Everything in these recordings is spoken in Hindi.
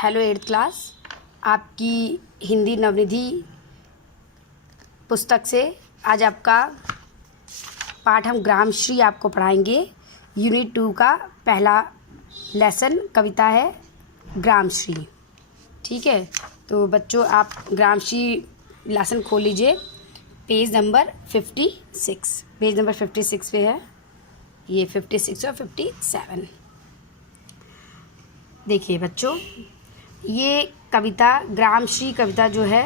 Hello 8th class. आपकी हिंदी नवनिधि पुस्तक से आज आपका पाठ हम ग्रामश्री आपको पढ़ाएंगे। यूनिट 2 का पहला लेसन कविता है ग्रामश्री। ठीक है, तो बच्चों आप ग्रामश्री लेसन खोल लीजिए। पेज नंबर 56 पे है, ये 56 और 57। देखिए बच्चों, ये कविता ग्रामश्री कविता जो है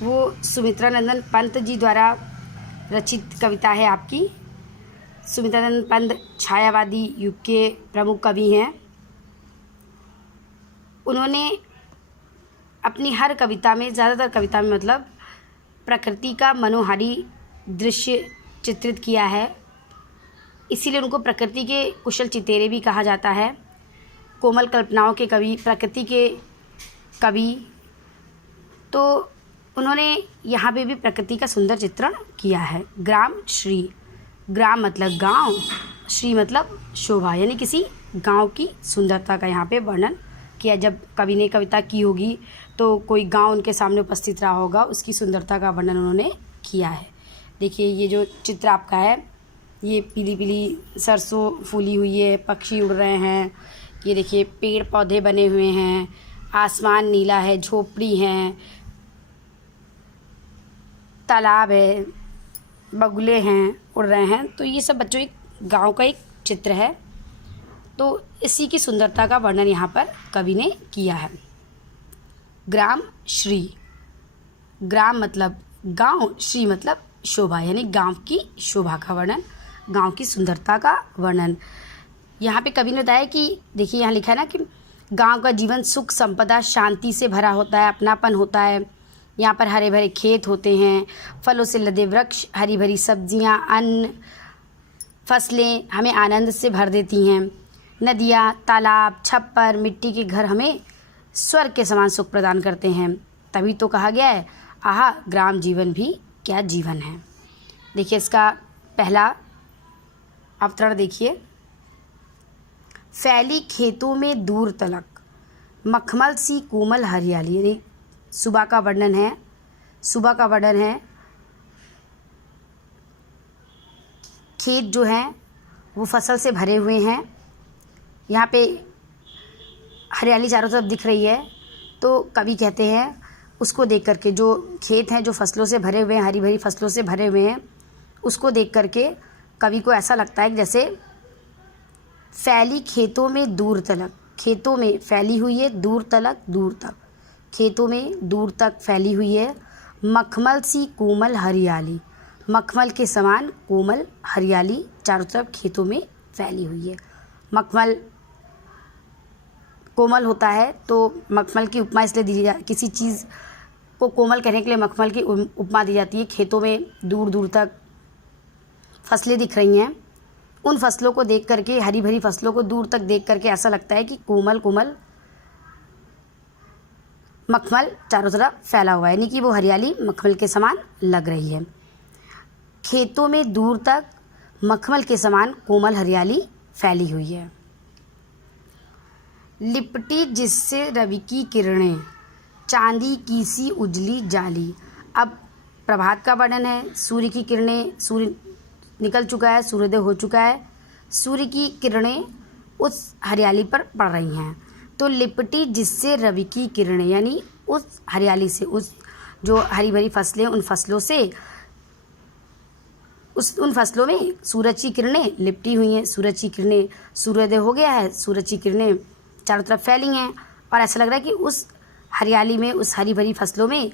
वो सुमित्रा नंदन पंत जी द्वारा रचित कविता है आपकी। सुमित्रा नंदन पंत छायावादी युग के प्रमुख कवि हैं। उन्होंने अपनी हर कविता में, ज़्यादातर कविता में मतलब, प्रकृति का मनोहारी दृश्य चित्रित किया है। इसीलिए उनको प्रकृति के कुशल चितेरे भी कहा जाता है। कोमल कल्पनाओं के कवि, प्रकृति के कवि। तो उन्होंने यहाँ पे भी प्रकृति का सुंदर चित्रण किया है। ग्राम श्री, ग्राम मतलब गांव, श्री मतलब शोभा, यानी किसी गांव की सुंदरता का यहाँ पे वर्णन किया। जब कवि ने कविता की होगी तो कोई गांव उनके सामने उपस्थित रहा होगा, उसकी सुंदरता का वर्णन उन्होंने किया है। देखिए ये जो चित्र आपका है, ये पीली पीली सरसों फूली हुई है, पक्षी उड़ रहे हैं। ये देखिए पेड़ पौधे बने हुए हैं, आसमान नीला है, झोपड़ी हैं, तालाब है, बगुले हैं, उड़ रहे हैं। तो ये सब बच्चों एक गांव का एक चित्र है। तो इसी की सुंदरता का वर्णन यहाँ पर कवि ने किया है। ग्राम श्री, ग्राम मतलब गांव, श्री मतलब शोभा, यानी गांव की शोभा का वर्णन, गांव की सुंदरता का वर्णन। यहाँ पे कवि ने बताया कि देखिए यहाँ लिखा है ना कि गांव का जीवन सुख संपदा शांति से भरा होता है, अपनापन होता है। यहाँ पर हरे भरे खेत होते हैं, फलों से लदे वृक्ष, हरी भरी सब्जियाँ, अन्न, फसलें हमें आनंद से भर देती हैं। नदियाँ, तालाब, छप्पर, मिट्टी के घर हमें स्वर्ग के समान सुख प्रदान करते हैं। तभी तो कहा गया है, आहा ग्राम जीवन भी क्या जीवन है। देखिए इसका पहला अवतरण देखिए। फैली खेतों में दूर तलक, मखमल सी कोमल हरियाली, यानी सुबह का वर्णन है। सुबह का वर्णन है। खेत जो हैं वो फसल से भरे हुए हैं। यहाँ पे हरियाली चारों तरफ दिख रही है। तो कवि कहते हैं उसको देख करके, जो खेत हैं जो फसलों से भरे हुए हैं, हरी भरी फसलों से भरे हुए हैं, उसको देख करके कवि को ऐसा लगता है कि जैसे फैली खेतों में दूर तलक, खेतों में फैली हुई है, दूर तलक दूर तक, खेतों में दूर तक फैली हुई है। मखमल सी कोमल हरियाली, मखमल के समान कोमल हरियाली चारों तरफ खेतों में फैली हुई है। मखमल कोमल होता है, तो मखमल की उपमा इसलिए दी जाती, किसी चीज़ को कोमल कहने के लिए मखमल की उपमा दी जाती है। खेतों में दूर दूर तक फसलें दिख रही हैं। उन फसलों को देख करके, हरी भरी फसलों को दूर तक देख करके ऐसा लगता है कि कोमल कोमल मखमल चारों तरफ फैला हुआ है, यानी कि वो हरियाली मखमल के समान लग रही है। खेतों में दूर तक मखमल के समान कोमल हरियाली फैली हुई है। लिपटी जिससे रवि की किरणें, चांदी की सी उजली जाली। अब प्रभात का वर्णन है। सूर्य की किरणें, सूर्य निकल चुका है, सूर्योदय हो चुका है, सूर्य की किरणें उस हरियाली पर पड़ रही हैं। तो लिपटी जिससे रवि की किरणें, यानी उस हरियाली से, उस जो हरी भरी फसलें, उन फसलों से, उन फसलों में सूरज की किरणें लिपटी हुई हैं। सूरज की किरणें, सूर्योदय हो गया है, सूरज की किरणें चारों तरफ फैली हैं और ऐसा लग रहा है कि उस हरियाली में, उस हरी भरी फसलों में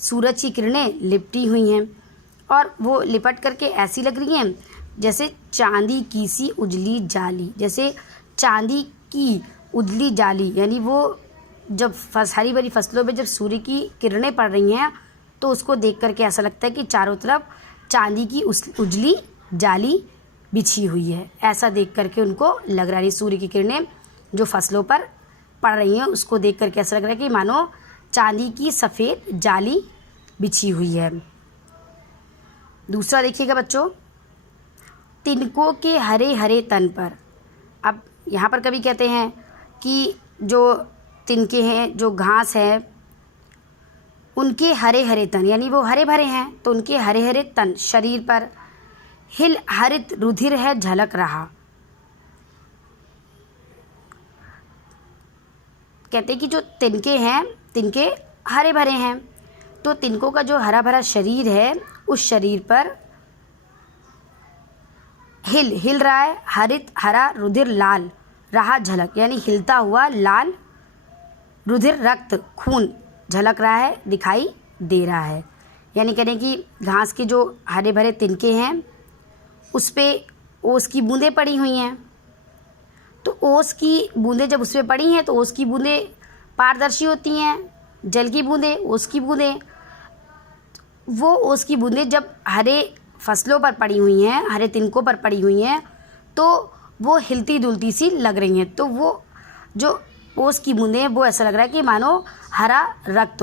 सूरज की किरणें लिपटी हुई हैं और वो लिपट करके ऐसी लग रही हैं जैसे चांदी की सी उजली जाली, जैसे चांदी की उजली जाली, यानी वो जब हरी भरी फसलों में जब सूर्य की किरणें पड़ रही हैं तो उसको देख करके ऐसा लगता है कि चारों तरफ चांदी की उजली जाली बिछी हुई है। ऐसा देख करके उनको लग रहा है, सूर्य की किरणें जो फसलों पर पड़ रही हैं उसको देख करके ऐसा लग रहा है कि मानो चांदी की सफ़ेद जाली बिछी हुई है। दूसरा देखिएगा बच्चों, तिनकों के हरे हरे तन पर। अब यहाँ पर कवि कहते हैं कि जो तिनके हैं, जो घास है, उनके हरे हरे तन, यानी वो हरे भरे हैं तो उनके हरे हरे तन शरीर पर हिल हरित रुधिर है झलक रहा। कहते कि जो तिनके हैं, तिनके हरे भरे हैं, तो तिनकों का जो हरा भरा शरीर है उस शरीर पर हिल रहा है हरित हरा रुधिर लाल रहा झलक, यानी हिलता हुआ लाल रुधिर रक्त खून झलक रहा है, दिखाई दे रहा है। यानी करें कि घास के जो हरे भरे तिनके हैं उस पे ओस की बूंदें पड़ी हुई हैं, तो ओस की बूंदें जब उस पर पड़ी हैं तो ओस की बूंदें पारदर्शी होती हैं, जल की बूंदें, ओस की बूंदें, वो ओस की बूंदें जब हरे फसलों पर पड़ी हुई हैं, हरे तिनकों पर पड़ी हुई हैं, तो वो हिलती डुलती सी लग रही हैं। तो वो जो ओस की बूंदें हैं वो ऐसा लग रहा है कि मानो हरा रक्त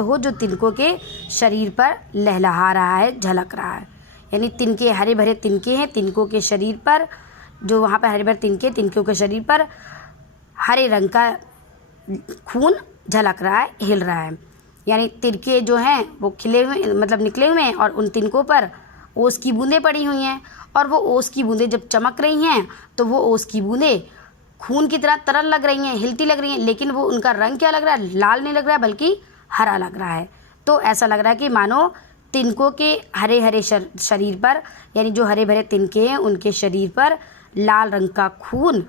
हो जो तिनकों के शरीर पर लहलहा रहा है, झलक रहा है। यानी तिनके हरे भरे तिनके हैं, तिनकों के शरीर पर, जो वहाँ पर हरे भरे तिनके, तिनकों के शरीर पर हरे रंग का खून झलक रहा है, हिल रहा है। यानी तिनके जो हैं वो खिले हुए, मतलब निकले हुए हैं, और उन तिनकों पर ओस की बूंदें पड़ी हुई हैं, और वो ओस की बूंदें जब चमक रही हैं तो वो ओस की बूंदें खून की तरह तरल लग रही हैं, हिलती लग रही हैं, लेकिन वो उनका रंग क्या लग रहा है, लाल नहीं लग रहा है बल्कि हरा लग रहा है। तो ऐसा लग रहा है कि मानो तिनकों के हरे हरे शरीर पर, यानी जो हरे भरे तिनके हैं उनके शरीर पर लाल रंग का खून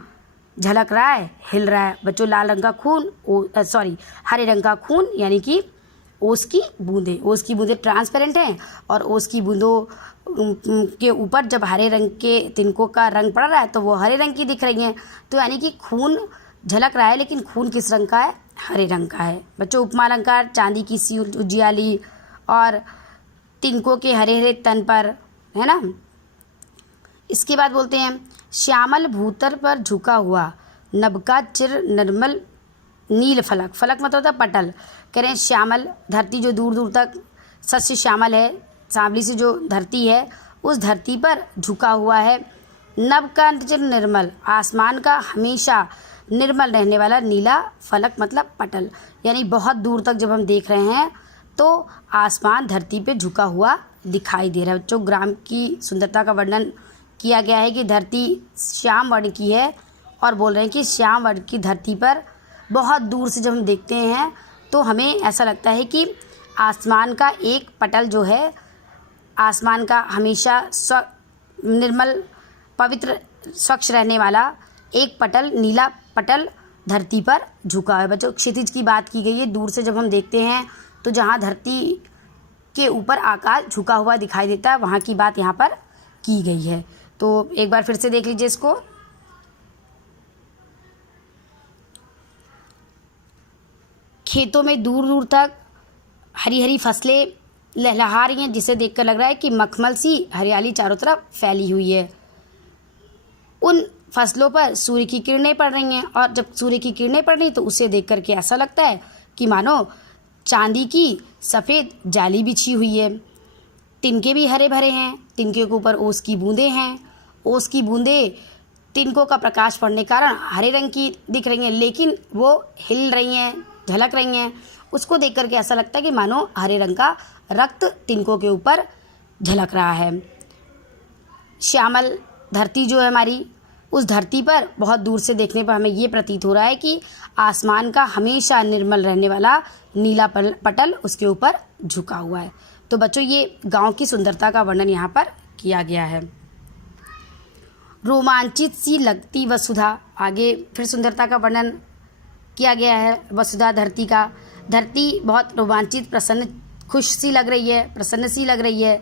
झलक रहा है, हिल रहा है। बच्चों, लाल रंग का खून, हरे रंग का खून यानी कि ओस की बूंदें ट्रांसपेरेंट हैं, और ओस की बूंदों के ऊपर जब हरे रंग के तिनकों का रंग पड़ रहा है तो वो हरे रंग की दिख रही हैं। तो यानी कि खून झलक रहा है, लेकिन खून किस रंग का है, हरे रंग का है। बच्चों, उपमा अलंकार चांदी की सी उजियाली और तिनकों के हरे हरे तन पर, है ना। इसके बाद बोलते हैं श्यामल भूतर पर झुका हुआ नभका चिर निर्मल नील फलक। फलक मतलब होता है पटल। कह रहे हैं श्यामल धरती जो दूर दूर तक सस्य श्यामल है, सांवली से जो धरती है उस धरती पर झुका हुआ है नभ का चिर निर्मल, आसमान का हमेशा निर्मल रहने वाला नीला फलक मतलब पटल। यानी बहुत दूर तक जब हम देख रहे हैं तो आसमान धरती पे झुका हुआ दिखाई दे रहा है। बच्चों, ग्राम की सुंदरता का वर्णन किया गया है कि धरती श्याम वर्ण की है, और बोल रहे हैं कि श्याम वर्ण की धरती पर बहुत दूर से जब हम देखते हैं तो हमें ऐसा लगता है कि आसमान का एक पटल जो है, आसमान का हमेशा निर्मल पवित्र स्वच्छ रहने वाला एक पटल, नीला पटल धरती पर झुका है। बच्चों, क्षितिज की बात की गई है। दूर से जब हम देखते हैं तो जहाँ धरती के ऊपर आकाश झुका हुआ दिखाई देता है वहाँ की बात यहाँ पर की गई है। तो एक बार फिर से देख लीजिए इसको। खेतों में दूर दूर तक हरी हरी फसलें लहलहा रही हैं, जिसे देखकर लग रहा है कि मखमल सी हरियाली चारों तरफ फैली हुई है। उन फसलों पर सूर्य की किरणें पड़ रही हैं, और जब सूर्य की किरणें पड़ रही तो उसे देख करके ऐसा लगता है कि मानो चांदी की सफ़ेद जाली बिछी हुई है। तिनके भी हरे भरे हैं, तिनके के ऊपर ओस की बूंदें हैं। ओस की बूंदें तिनकों का प्रकाश पड़ने के कारण हरे रंग की दिख रही हैं, लेकिन वो हिल रही हैं, झलक रही हैं। उसको देख करके ऐसा लगता है कि मानो हरे रंग का रक्त तिनकों के ऊपर झलक रहा है। श्यामल धरती जो है हमारी, उस धरती पर बहुत दूर से देखने पर हमें ये प्रतीत हो रहा है कि आसमान का हमेशा निर्मल रहने वाला नीला पटल उसके ऊपर झुका हुआ है। तो बच्चों, ये गांव की सुंदरता का वर्णन यहाँ पर किया गया है। रोमांचित सी लगती वसुधा, आगे फिर सुंदरता का वर्णन किया गया है वसुधा धरती का। धरती बहुत रोमांचित, प्रसन्न, खुश सी लग रही है, प्रसन्न सी लग रही है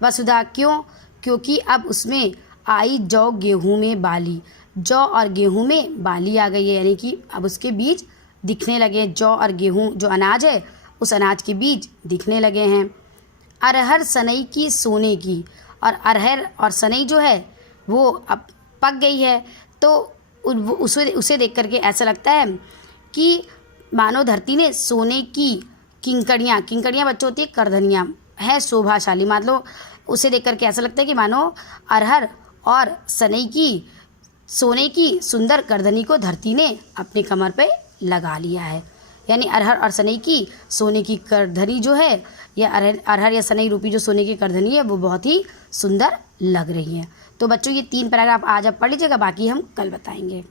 वसुधा। क्यों? क्योंकि अब उसमें आई जौ गेहूं में बाली, जौ और गेहूं में बाली आ गई है, यानी कि अब उसके बीज दिखने लगे। जौ और गेहूं जो अनाज है उस अनाज के बीज दिखने लगे हैं। अरहर सनई की सोने की, और अरहर और सनई जो है वो अब पक गई है, तो उसे देख करके ऐसा लगता है कि मानो धरती ने सोने की किंकड़ियाँ बच्चों होती है करधनियाँ है शोभाशाली, मतलब उसे देख करके ऐसा लगता है कि मानो अरहर और सनई की सोने की सुंदर करधनी को धरती ने अपने कमर पे लगा लिया है। यानी अरहर और सनई की सोने की करधनी जो है, या अरहर या सनई रूपी जो सोने की करधनी है, वो बहुत ही सुंदर लग रही है। तो बच्चों ये 3 पैराग्राफ आज आप पढ़ लीजिएगा, बाकी हम कल बताएंगे।